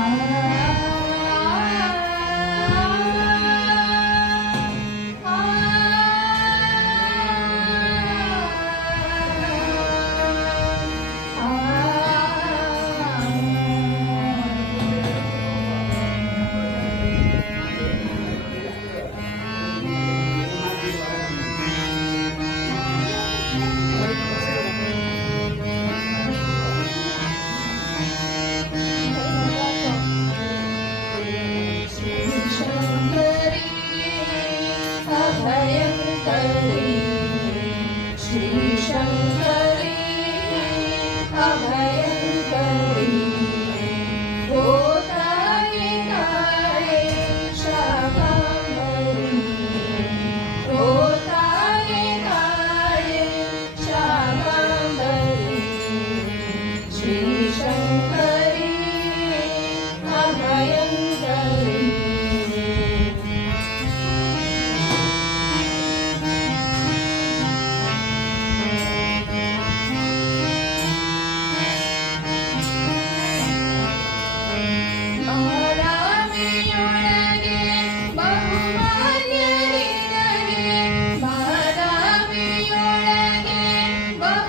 Amém. अभयङ्करी श्रीशङ्करी अभयङ्करी